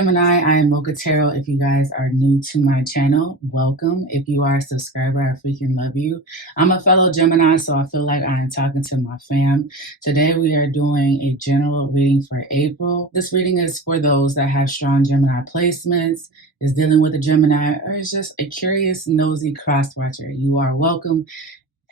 Gemini, I am Mocchaa Tarot. If you guys are new to my channel, welcome. If you are a subscriber, I freaking love you. I'm a fellow Gemini, so I feel like I am talking to my fam. Today we are doing a general reading for April. This reading is for those that have strong Gemini placements, is dealing with a Gemini, or is just a curious, nosy cross-watcher. You are welcome.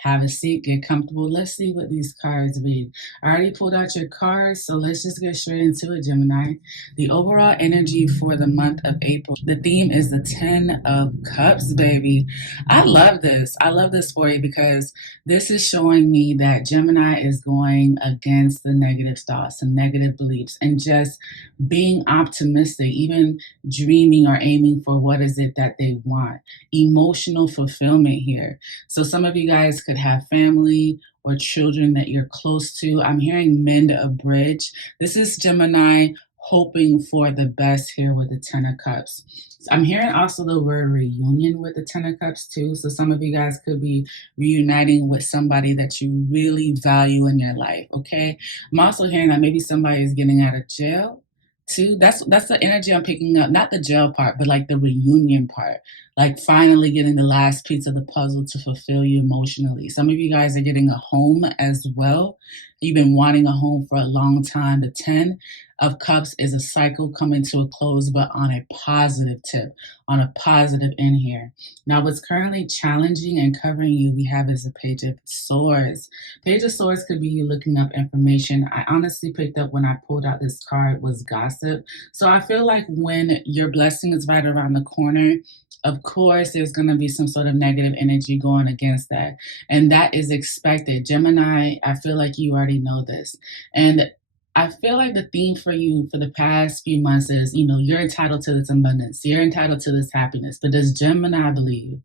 Have a seat, get comfortable. Let's see what these cards read. I already pulled out your cards, so let's just get straight into it, Gemini. The overall energy for the month of April. The theme is the 10 of Cups, baby. I love this. I love this for you because this is showing me that Gemini is going against the negative thoughts and negative beliefs and just being optimistic, even dreaming or aiming for what is it that they want. Emotional fulfillment here. So some of you guys could have family or children that you're close to. I'm hearing mend a bridge. This is Gemini hoping for the best here with the 10 of Cups. I'm hearing also the word reunion with the 10 of Cups too. So some of you guys could be reuniting with somebody that you really value in your life, okay? I'm also hearing that maybe somebody is getting out of jail too. That's the energy I'm picking up. Not the jail part, but like the reunion part. Like finally getting the last piece of the puzzle to fulfill you emotionally. Some of you guys are getting a home as well. You've been wanting a home for a long time. The 10 of Cups is a cycle coming to a close, but on a positive tip, on a positive end here. Now, what's currently challenging and covering you, we have is a Page of Swords. Page of Swords could be you looking up information. I honestly picked up when I pulled out this card was gossip. So I feel like when your blessing is right around the corner, of course, there's going to be some sort of negative energy going against that. And that is expected. Gemini, I feel like you already know this. And I feel like the theme for you for the past few months is, you're entitled to this abundance. You're entitled to this happiness. But does Gemini believe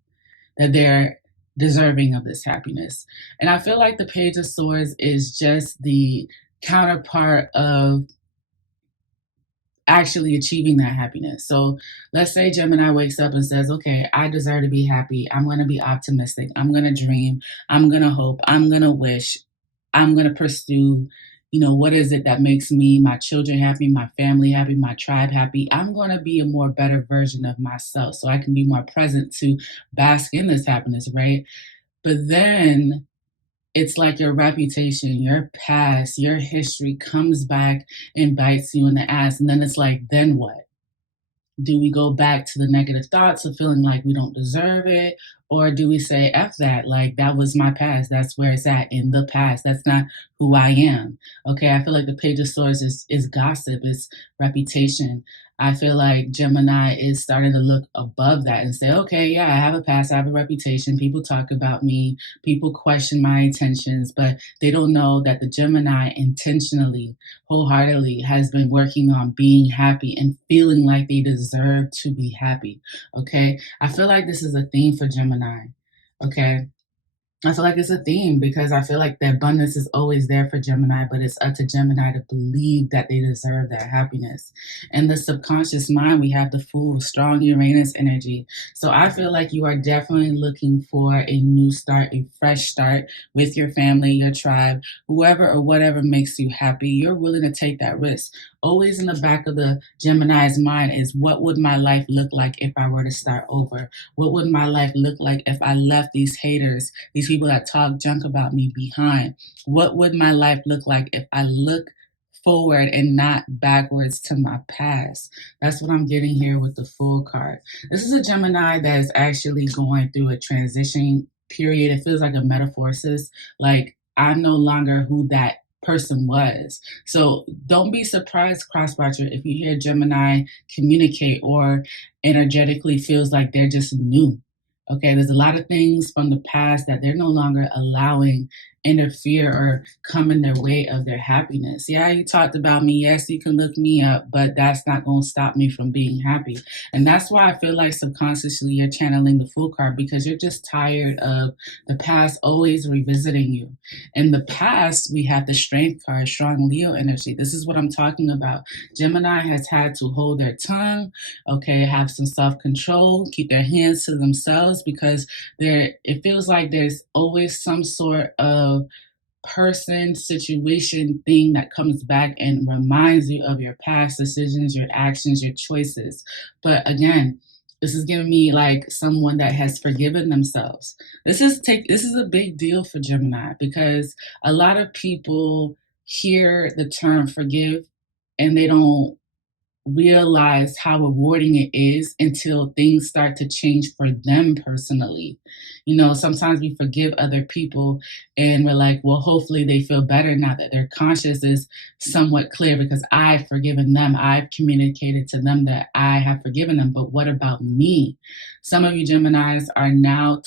that they're deserving of this happiness? And I feel like the Page of Swords is just the counterpart of actually achieving that happiness. So let's say Gemini wakes up and says, okay, I deserve to be happy. I'm going to be optimistic. I'm going to dream. I'm going to hope. I'm going to wish. I'm going to pursue, what is it that makes me, my children happy, my family happy, my tribe happy? I'm going to be a more better version of myself so I can be more present to bask in this happiness, right? But then it's like your reputation, your past, your history comes back and bites you in the ass. And then it's like, then what? Do we go back to the negative thoughts of feeling like we don't deserve it? Or do we say, F that, like that was my past. That's where it's at in the past. That's not who I am. Okay, I feel like the Page of Swords is gossip, is reputation. I feel like Gemini is starting to look above that and say, okay, yeah, I have a past, I have a reputation. People talk about me, people question my intentions, but they don't know that the Gemini intentionally, wholeheartedly has been working on being happy and feeling like they deserve to be happy, okay? I feel like this is a theme for Gemini, okay? I feel like it's a theme because I feel like the abundance is always there for Gemini, but it's up to Gemini to believe that they deserve that happiness. In the subconscious mind, we have the Fool, strong Uranus energy. So I feel like you are definitely looking for a new start, a fresh start with your family, your tribe, whoever or whatever makes you happy. You're willing to take that risk. Always in the back of the Gemini's mind is, what would my life look like if I were to start over? What would my life look like if I left these haters, these people that talk junk about me behind? What would my life look like if I look forward and not backwards to my past? That's what I'm getting here with the Fool card. This is a Gemini that is actually going through a transition period. It feels like a metamorphosis. Like I'm no longer who that person was. So don't be surprised, crosswatcher, if you hear Gemini communicate or energetically feels like they're just new. Okay, there's a lot of things from the past that they're no longer allowing interfere or come in their way of their happiness. Yeah, you talked about me. Yes, you can look me up, but that's not going to stop me from being happy. And that's why I feel like subconsciously you're channeling the Fool card, because you're just tired of the past always revisiting you. In the past, we have the Strength card, strong Leo energy. This is what I'm talking about. Gemini has had to hold their tongue, okay, have some self-control, keep their hands to themselves, because it feels like there's always some sort of person, situation, thing that comes back and reminds you of your past decisions, your actions, your choices. But again, this is giving me like someone that has forgiven themselves. This is a big deal for Gemini, because a lot of people hear the term forgive and they don't realize how rewarding it is until things start to change for them personally. You know, sometimes we forgive other people and we're like, well, hopefully they feel better now that their conscience is somewhat clear because I've forgiven them. I've communicated to them that I have forgiven them. But what about me? Some of you Geminis are now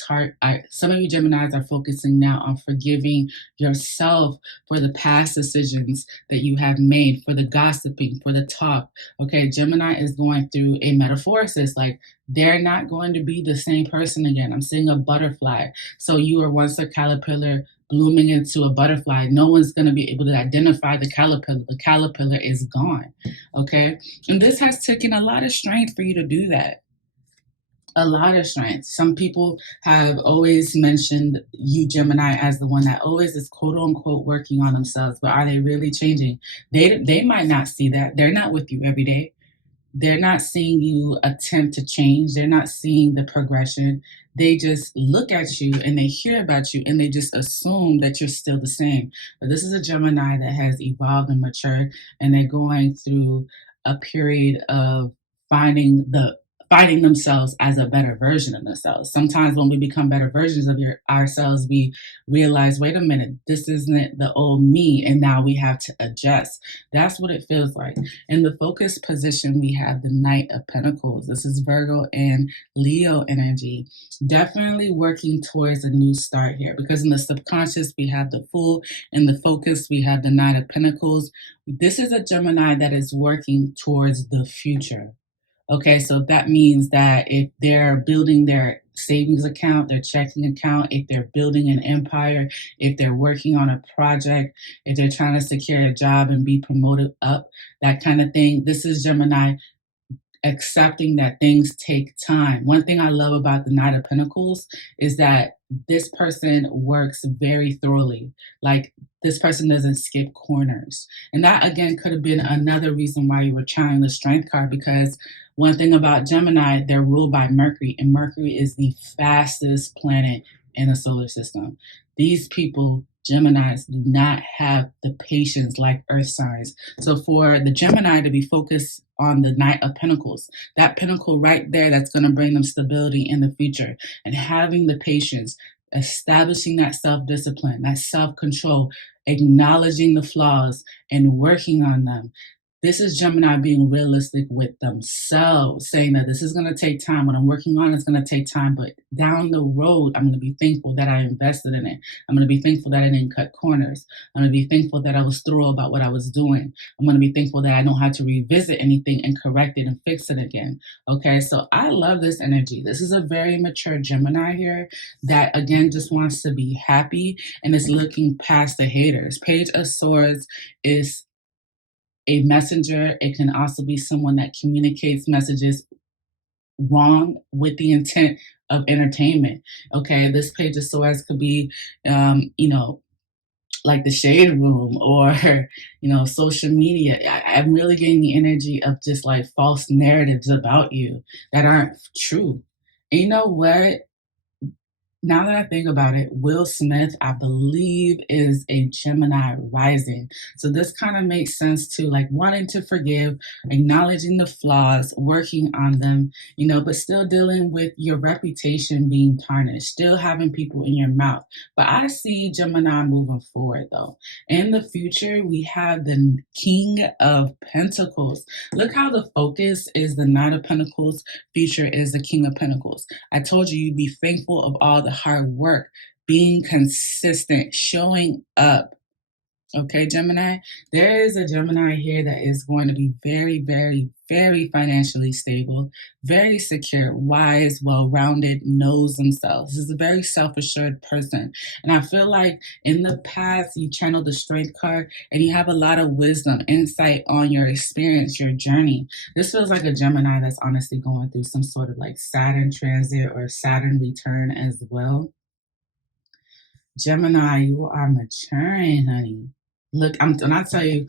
some of you Geminis are focusing now on forgiving yourself for the past decisions that you have made, for the gossiping, for the talk. Okay, Gemini is going through a metamorphosis. Like, they're not going to be the same person again. I'm seeing a butterfly. So you were once a caterpillar blooming into a butterfly. No one's going to be able to identify the caterpillar. The caterpillar is gone. Okay, and this has taken a lot of strength for you to do that. A lot of strength. Some people have always mentioned you, Gemini, as the one that always is quote unquote working on themselves. But are they really changing? They might not see that. They're not with you every day. They're not seeing you attempt to change. They're not seeing the progression. They just look at you and they hear about you and they just assume that you're still the same. But this is a Gemini that has evolved and matured, and they're going through a period of finding themselves as a better version of themselves. Sometimes when we become better versions of ourselves, we realize, wait a minute, this isn't the old me, and now we have to adjust. That's what it feels like. In the focus position, we have the Knight of Pentacles. This is Virgo and Leo energy. Definitely working towards a new start here, because in the subconscious, we have the Fool. In the focus, we have the Knight of Pentacles. This is a Gemini that is working towards the future. Okay, so that means that if they're building their savings account, their checking account, if they're building an empire, if they're working on a project, if they're trying to secure a job and be promoted up, that kind of thing, this is Gemini accepting that things take time. One thing I love about the Knight of Pentacles is that this person works very thoroughly. Like, this person doesn't skip corners. And that, again, could have been another reason why you were trying the Strength card, because one thing about Gemini, they're ruled by Mercury, and Mercury is the fastest planet in the solar system. These people, Geminis, do not have the patience like Earth signs. So for the Gemini to be focused on the Knight of Pentacles, that pinnacle right there, that's going to bring them stability in the future, and having the patience, establishing that self-discipline, that self-control, acknowledging the flaws and working on them. This is Gemini being realistic with themselves, saying that this is going to take time. What I'm working on is going to take time, but down the road, I'm going to be thankful that I invested in it. I'm going to be thankful that I didn't cut corners. I'm going to be thankful that I was thorough about what I was doing. I'm going to be thankful that I know how to revisit anything and correct it and fix it again. Okay, so I love this energy. This is a very mature Gemini here that, again, just wants to be happy and is looking past the haters. Page of Swords is a messenger. It can also be someone that communicates messages wrong with the intent of entertainment. Okay, this Page of Swords could be, like the shade room or, social media. I'm really getting the energy of just like false narratives about you that aren't true. And you know what? Now that I think about it, Will Smith, I believe, is a Gemini rising. So this kind of makes sense too, like wanting to forgive, acknowledging the flaws, working on them, but still dealing with your reputation being tarnished, still having people in your mouth. But I see Gemini moving forward though. In the future, we have the King of Pentacles. Look how the focus is the Knight of Pentacles, future is the King of Pentacles. I told you, you'd be thankful of all the hard work, being consistent, showing up. Okay, Gemini, there is a Gemini here that is going to be very, very, very financially stable, very secure, wise, well-rounded, knows themselves. This is a very self-assured person. And I feel like in the past, you channeled the Strength card and you have a lot of wisdom, insight on your experience, your journey. This feels like a Gemini that's honestly going through some sort of like Saturn transit or Saturn return as well. Gemini, you are maturing, honey. Look, when I tell you,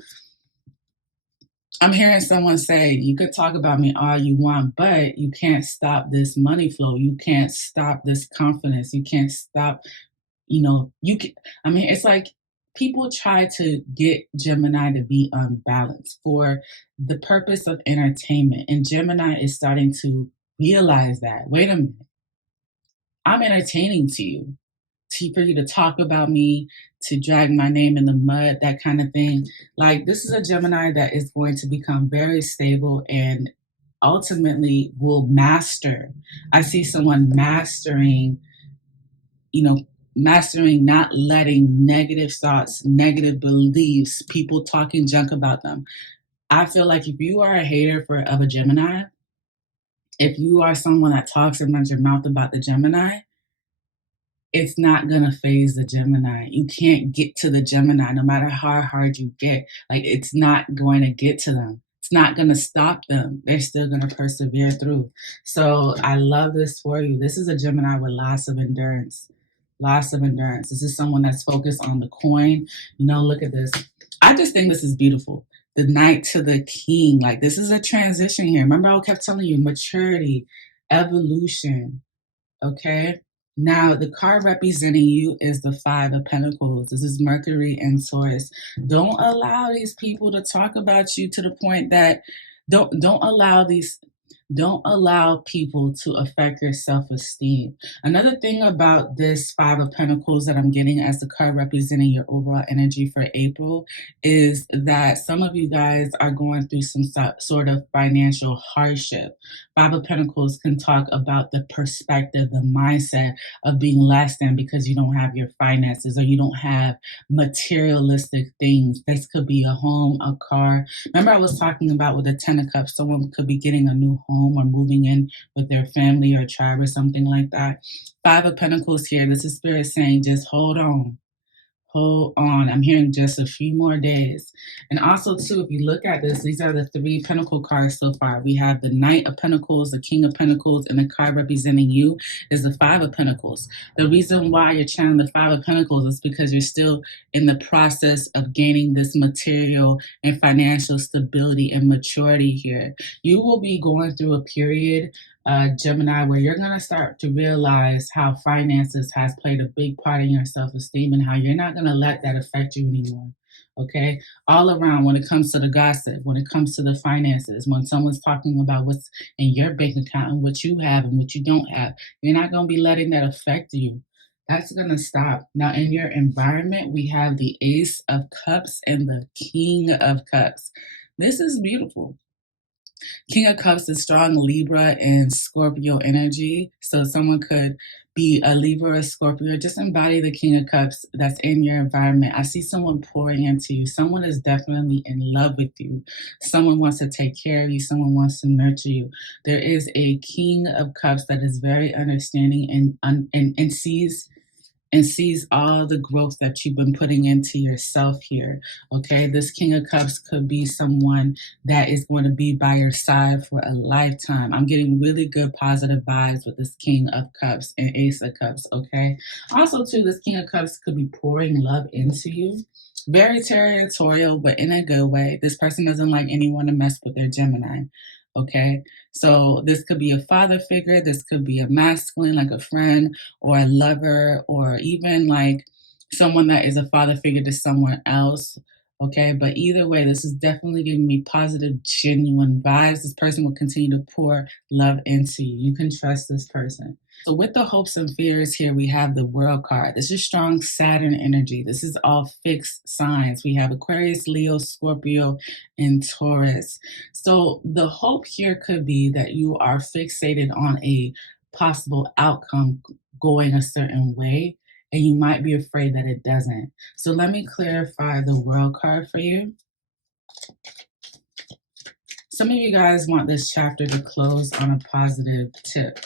I'm hearing someone say, you could talk about me all you want, but you can't stop this money flow. You can't stop this confidence. You can't stop, you can, I mean, it's like people try to get Gemini to be unbalanced for the purpose of entertainment. And Gemini is starting to realize that, wait a minute, I'm entertaining to you. For you to talk about me, to drag my name in the mud, that kind of thing. Like, this is a Gemini that is going to become very stable and ultimately will master. I see someone mastering, mastering not letting negative thoughts, negative beliefs, people talking junk about them. I feel like if you are a hater of a Gemini, if you are someone that talks and runs your mouth about the Gemini, it's not gonna phase the Gemini. You can't get to the Gemini no matter how hard you get. Like, it's not going to get to them. It's not gonna stop them. They're still gonna persevere through. So I love this for you. This is a Gemini with lots of endurance. Lots of endurance. This is someone that's focused on the coin. Look at this. I just think this is beautiful. The Knight to the King. Like, this is a transition here. Remember, I kept telling you maturity, evolution. Okay. Now, the card representing you is the Five of Pentacles. This is Mercury and Taurus. Don't allow these people to talk about you to the point that don't allow people to affect your self-esteem. Another thing about this Five of Pentacles that I'm getting as the card representing your overall energy for April is that some of you guys are going through some sort of financial hardship. Five of Pentacles can talk about the perspective, the mindset of being less than because you don't have your finances or you don't have materialistic things. This could be a home, a car. Remember, I was talking about with the Ten of Cups, someone could be getting a new home or moving in with their family or tribe or something like that. Five of Pentacles here. This is Spirit saying, just hold on. Hold on. I'm hearing just a few more days. And also, too, if you look at this, these are the three Pentacle cards so far. We have the Knight of Pentacles, the King of Pentacles, and the card representing you is the Five of Pentacles. The reason why you're channeling the Five of Pentacles is because you're still in the process of gaining this material and financial stability and maturity here. You will be going through a period, Gemini, where you're going to start to realize how finances has played a big part in your self-esteem and how you're not going to let that affect you anymore. Okay, all around, when it comes to the gossip, when it comes to the finances, when someone's talking about what's in your bank account and what you have and what you don't have, you're not going to be letting that affect you. That's going to stop. Now, in your environment, we have the Ace of Cups and the King of Cups. This is beautiful. King of Cups is strong Libra and Scorpio energy. So someone could be a Libra or Scorpio. Just embody the King of Cups that's in your environment. I see someone pouring into you. Someone is definitely in love with you. Someone wants to take care of you. Someone wants to nurture you. There is a King of Cups that is very understanding and sees all the growth that you've been putting into yourself here. Okay, this King of Cups could be someone that is going to be by your side for a lifetime. I'm getting really good positive vibes with this King of Cups and Ace of Cups. Okay, also too, this King of Cups could be pouring love into you. Very territorial, but in a good way. This person doesn't like anyone to mess with their Gemini. Okay, so this could be a father figure, this could be a masculine, like a friend or a lover, or even like someone that is a father figure to someone else. Okay, but either way, this is definitely giving me positive, genuine vibes. This person will continue to pour love into you. You can trust this person. So with the hopes and fears here, we have the World card. This is strong Saturn energy. This is all fixed signs. We have Aquarius, Leo, Scorpio, and Taurus. So the hope here could be that you are fixated on a possible outcome going a certain way, and you might be afraid that it doesn't. So let me clarify the World card for you. Some of you guys want this chapter to close on a positive tip.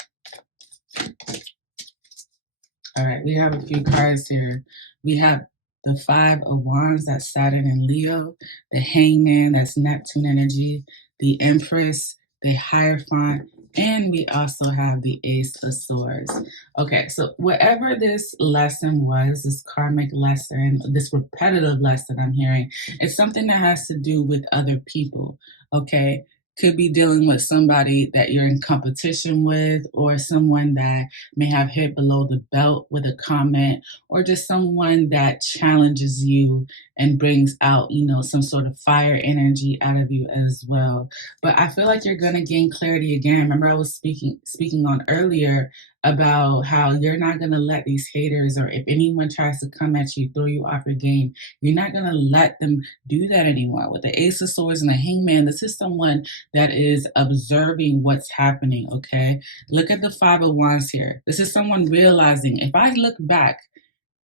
All right, we have a few cards here. We have the Five of Wands, that's Saturn and Leo. The Hangman, that's Neptune energy. The Empress, the Hierophant, And we also have the Ace of Swords. Okay, so whatever this lesson was, this karmic lesson, this repetitive lesson I'm hearing, it's something that has to do with other people, okay? Could be dealing with somebody that you're in competition with, or someone that may have hit below the belt with a comment, or just someone that challenges you and brings out, some sort of fire energy out of you as well. But I feel like you're gonna gain clarity again. Remember, I was speaking on earlier about how you're not gonna let these haters, or if anyone tries to come at you, throw you off your game, you're not gonna let them do that anymore. With the Ace of Swords and the Hangman, this is someone that is observing what's happening. Okay, look at the Five of Wands here. This is someone realizing, if I look back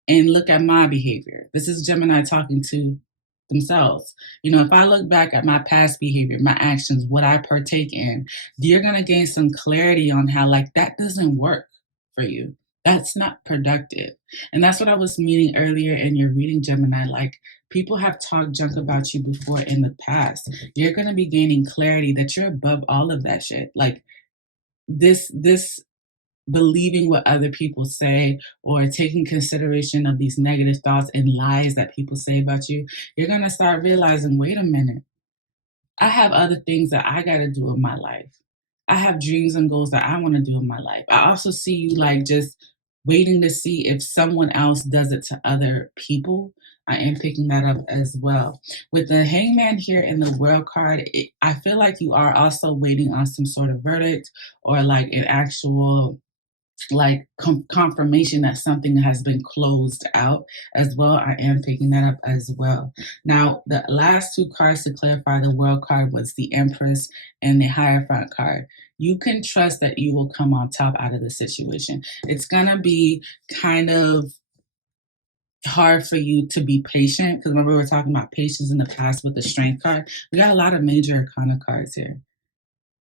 and look at my behavior. This is Gemini talking to themselves. If I look back at my past behavior, my actions, what I partake in, you're going to gain some clarity on how, like, that doesn't work for you. That's not productive. And that's what I was meaning earlier in your reading, Gemini. Like, people have talked junk about you before in the past. You're going to be gaining clarity that you're above all of that shit. Like, this believing what other people say, or taking consideration of these negative thoughts and lies that people say about you, you're going to start realizing, wait a minute, I have other things that I got to do in my life. I have dreams and goals that I want to do in my life. I also see you like just waiting to see if someone else does it to other people. I am picking that up as well. With the Hangman here in the World card, I feel like you are also waiting on some sort of verdict, or like an actual like confirmation that something has been closed out as well. I am picking that up as well. Now, the last two cards to clarify the World card was the Empress and the Hierophant card. You can trust that you will come on top out of the situation. It's gonna be kind of hard for you to be patient, because remember we were talking about patience in the past with the Strength card. We got a lot of major arcana cards here.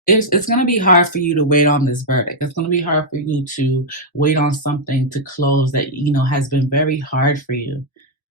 It's going to be hard for you to wait on this verdict. It's going to be hard for you to wait on something to close that, has been very hard for you.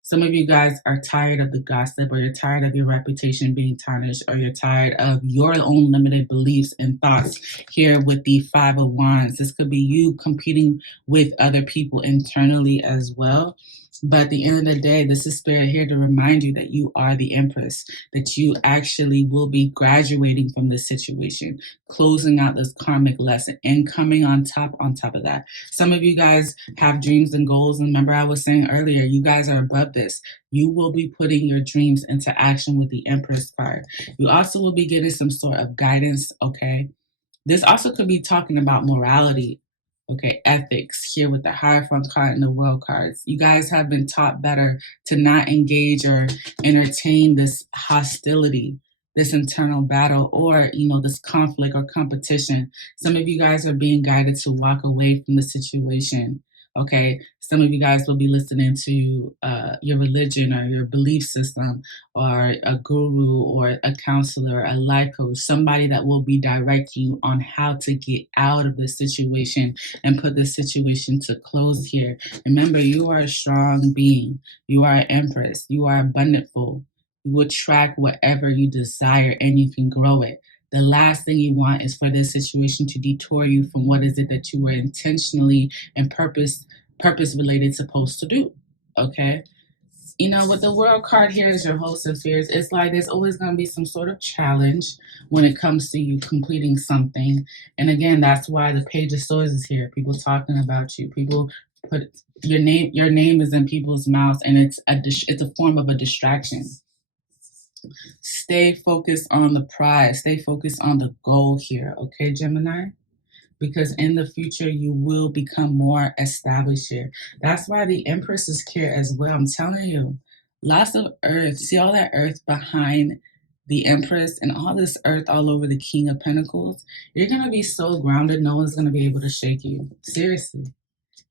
Some of you guys are tired of the gossip, or you're tired of your reputation being tarnished, or you're tired of your own limited beliefs and thoughts here with the Five of Wands. This could be you competing with other people internally as well. But at the end of the day, this is Spirit here to remind you that you are the Empress, that you actually will be graduating from this situation, closing out this karmic lesson, and coming on top of that. Some of you guys have dreams and goals. And remember, I was saying earlier, you guys are above this. You will be putting your dreams into action with the Empress card. You also will be getting some sort of guidance, okay? This also could be talking about morality, okay, ethics here with the Hierophant card and the World cards. You guys have been taught better to not engage or entertain this hostility, this internal battle, or, this conflict or competition. Some of you guys are being guided to walk away from the situation. Okay, some of you guys will be listening to your religion or your belief system, or a guru or a counselor, a life coach, somebody that will be directing you on how to get out of this situation and put this situation to close here. Remember, you are a strong being. You are an Empress. You are abundantful. You will attract whatever you desire, and you can grow it. The last thing you want is for this situation to detour you from what is it that you were intentionally and purpose related supposed to do. Okay. With the World card here is your hopes and fears. It's like there's always going to be some sort of challenge when it comes to you completing something. And again, that's why the Page of Swords is here. People talking about you. People put your name is in people's mouths, and it's a form of a distraction. Stay focused on the prize. Stay focused on the goal here, okay, Gemini? Because in the future, you will become more established here. That's why the Empress is here as well. I'm telling you, lots of earth. See all that earth behind the Empress, and all this earth all over the King of Pentacles? You're going to be so grounded, no one's going to be able to shake you. Seriously.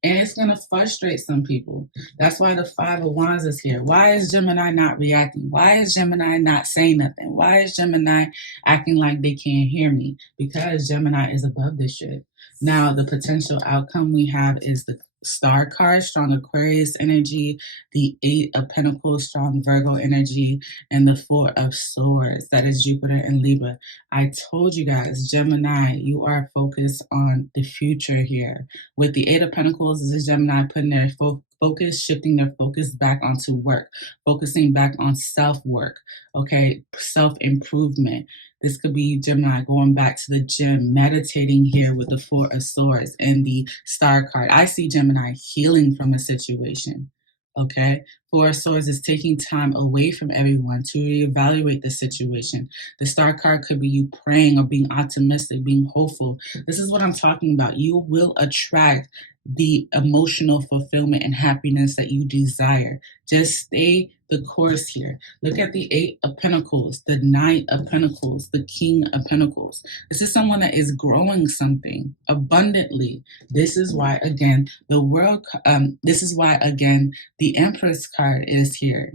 And it's going to frustrate some people. That's why the Five of Wands is here. Why is Gemini not reacting? Why is Gemini not saying nothing? Why is Gemini acting like they can't hear me? Because Gemini is above this shit. Now, the potential outcome we have is the Star card, strong Aquarius energy, the Eight of Pentacles, strong Virgo energy, and the Four of Swords, that is Jupiter and Libra. I told you guys, Gemini, you are focused on the future here. With the Eight of Pentacles, this is Gemini putting their focus, shifting their focus back onto work, focusing back on self-work, okay, self-improvement. This could be Gemini going back to the gym, meditating here with the Four of Swords and the Star card. I see Gemini healing from a situation, okay? Four of Swords is taking time away from everyone to reevaluate the situation. The Star card could be you praying or being optimistic, being hopeful. This is what I'm talking about. You will attract the emotional fulfillment and happiness that you desire. Just stay the course here. Look at the Eight of Pentacles, the Nine of Pentacles, the King of Pentacles. This is someone that is growing something abundantly. This is why, again, the Empress card is here.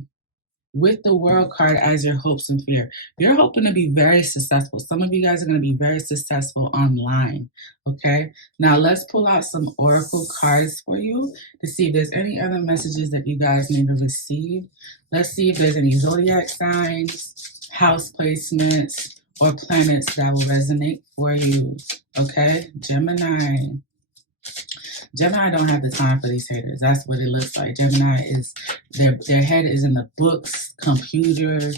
With the World card as your hopes and fear. You're hoping to be very successful. Some of you guys are going to be very successful online, okay? Now, let's pull out some oracle cards for you to see if there's any other messages that you guys need to receive. Let's see if there's any zodiac signs, house placements, or planets that will resonate for you, okay? Gemini. Gemini don't have the time for these haters. That's what it looks like. Gemini is, their head is in the books, computer,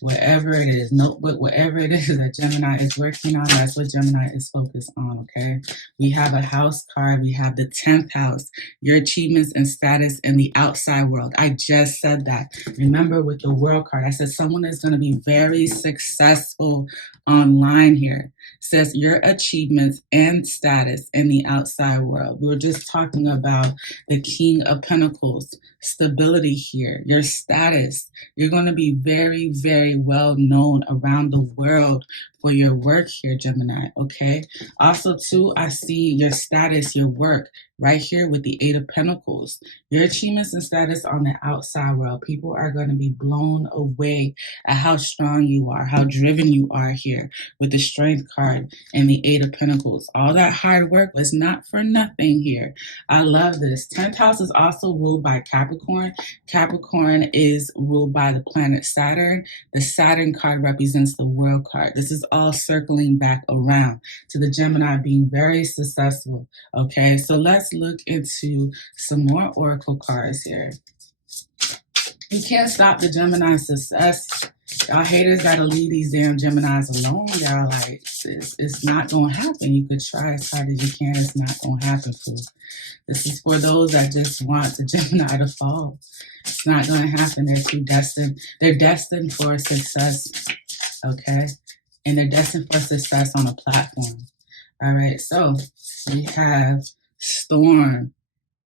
whatever it is, notebook, whatever it is that Gemini is working on, that's what Gemini is focused on, okay? We have a house card. We have the 10th house, your achievements and status in the outside world. I just said that. Remember with the World card, I said someone is going to be very successful online here. It says your achievements and status in the outside world. We were just talking about the King of Pentacles, stability here, your status. You're going to be very, very well known around the world for your work here, Gemini, okay? Also, too, I see your status, your work, right here with the Eight of Pentacles. Your achievements and status on the outside world. People are going to be blown away at how strong you are, how driven you are here with the Strength card and the Eight of Pentacles. All that hard work was not for nothing here. I love this. 10th house is also ruled by Capricorn. Capricorn is ruled by the planet Saturn. The Saturn card represents the World card. This is all circling back around to the Gemini being very successful. Okay, so let's look into some more oracle cards here. You can't stop the Gemini success. Y'all haters gotta leave these damn Geminis alone. Y'all like, it's not gonna happen. You could try as hard as you can. It's not gonna happen for you. This is for those that just want the Gemini to fall. It's not gonna happen. They're too destined. They're destined for success, okay? And they're destined for success on a platform. All right, so we have Storm.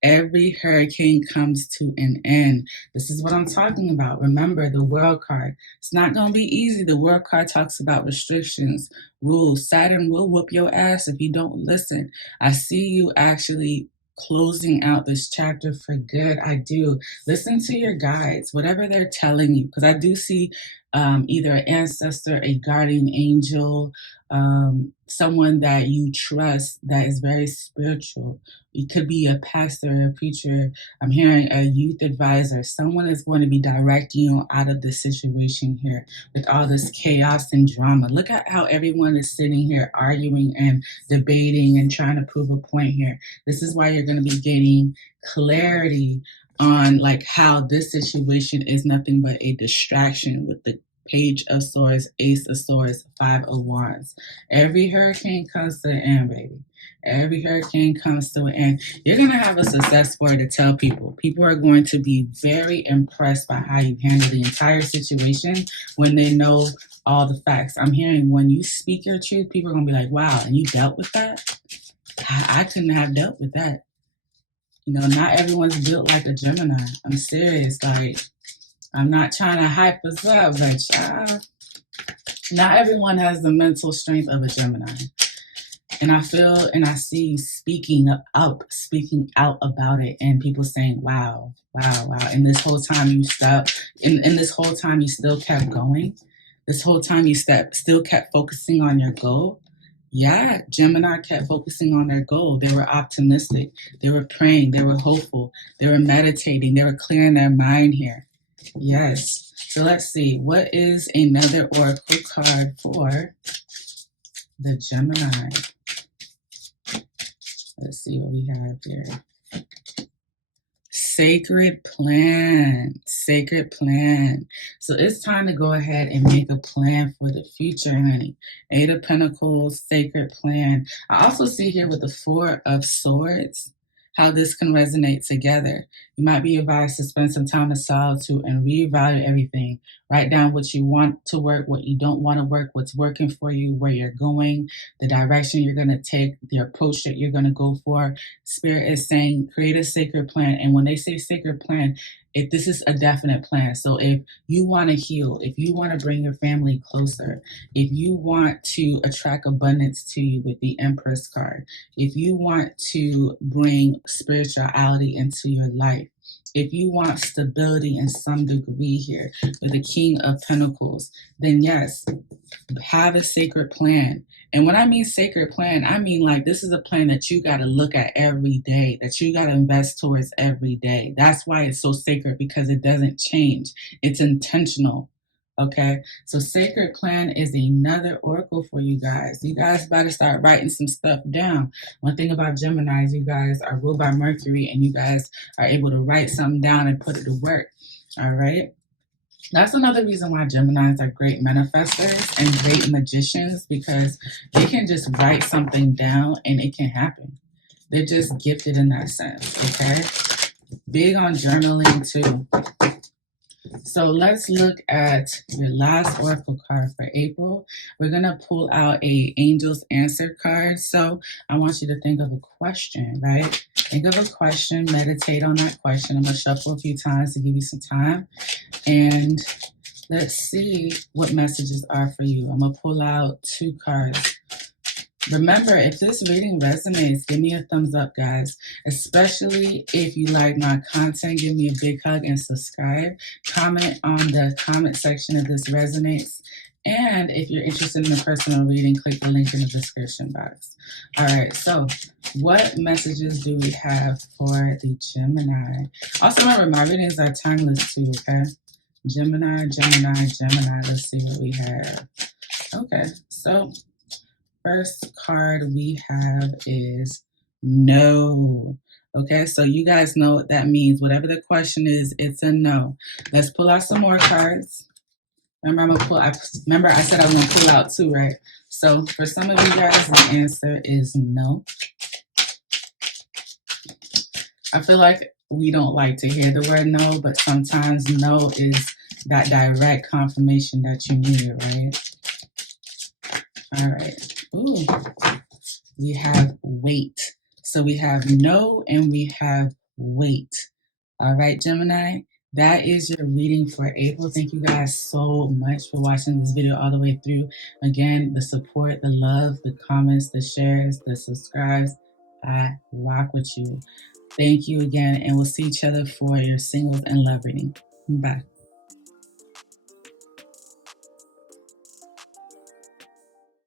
Every hurricane comes to an end. This is what I'm talking about. Remember the World card. It's not going to be easy. The World card talks about restrictions, rules. Saturn will whoop your ass if you don't listen. I see you actually closing out this chapter for good. I do. Listen to your guides, whatever they're telling you, because I do see either an ancestor, a guardian angel, someone that you trust that is very spiritual. It could be a pastor, a preacher. I'm hearing a youth advisor. Someone is going to be directing you out of the situation here with all this chaos and drama. Look at how everyone is sitting here arguing and debating and trying to prove a point here. This is why you're going to be gaining clarity on like how this situation is nothing but a distraction with the Page of Swords, Ace of Swords, Five of Wands. Every hurricane comes to an end, baby. Every hurricane comes to an end. You're going to have a success story to tell people. People are going to be very impressed by how you handle the entire situation when they know all the facts. I'm hearing when you speak your truth, people are going to be like, wow, and you dealt with that? I couldn't have dealt with that. You know, not everyone's built like a Gemini. I'm serious. Like, I'm not trying to hype us up, but not everyone has the mental strength of a Gemini. And I feel and I see you speaking out about it, and people saying, wow, wow, wow. And this whole time you stopped, and this whole time you still kept going. This whole time you still kept focusing on your goal. Yeah, Gemini kept focusing on their goal. They were optimistic. They were praying. They were hopeful. They were meditating. They were clearing their mind here. Yes. So let's see. What is another oracle card for the Gemini? Let's see what we have here. Sacred plan. Sacred plan. So it's time to go ahead and make a plan for the future, honey. Eight of Pentacles, sacred plan. I also see here with the Four of Swords how this can resonate together. You might be advised to spend some time in solitude and reevaluate everything. Write down what you want to work, what you don't want to work, what's working for you, where you're going, the direction you're going to take, the approach that you're going to go for. Spirit is saying create a sacred plan. And when they say sacred plan, if this is a definite plan. So if you want to heal, if you want to bring your family closer, if you want to attract abundance to you with the Empress card, if you want to bring spirituality into your life, if you want stability in some degree here with the King of Pentacles, then yes, have a sacred plan. And when I mean sacred plan, I mean like this is a plan that you got to look at every day, that you got to invest towards every day. That's why it's so sacred, because it doesn't change. It's intentional. Okay, so sacred plan is another oracle for you guys. You guys better start writing some stuff down. One thing about Gemini is you guys are ruled by Mercury, and you guys are able to write something down and put it to work. All right. That's another reason why Geminis are great manifestors and great magicians, because they can just write something down and it can happen. They're just gifted in that sense, okay? Big on journaling too. So let's look at your last oracle card for April. We're going to pull out a Angel's Answer card. So I want you to think of a question, right? Think of a question, meditate on that question. I'm going to shuffle a few times to give you some time. And let's see what messages are for you. I'm going to pull out two cards. Remember, if this reading resonates, give me a thumbs up, guys. Especially if you like my content, give me a big hug and subscribe. Comment on the comment section if this resonates. And if you're interested in a personal reading, click the link in the description box. All right, so what messages do we have for the Gemini? Also, remember, my readings are timeless too, okay? Gemini, Gemini, Gemini. Let's see what we have. Okay, so first card we have is no. Okay, so you guys know what that means. Whatever the question is, it's a no. Let's pull out some more cards. Remember, I said I was going to pull out two, right? So for some of you guys, the answer is no. I feel like we don't like to hear the word no, but sometimes no is that direct confirmation that you need it, right? All right. Ooh, we have wait. So we have no and we have wait. All right, Gemini, that is your reading for April. Thank you guys so much for watching this video all the way through. Again, the support, the love, the comments, the shares, the subscribes. I rock with you. Thank you again, and we'll see each other for your singles and love reading. Bye.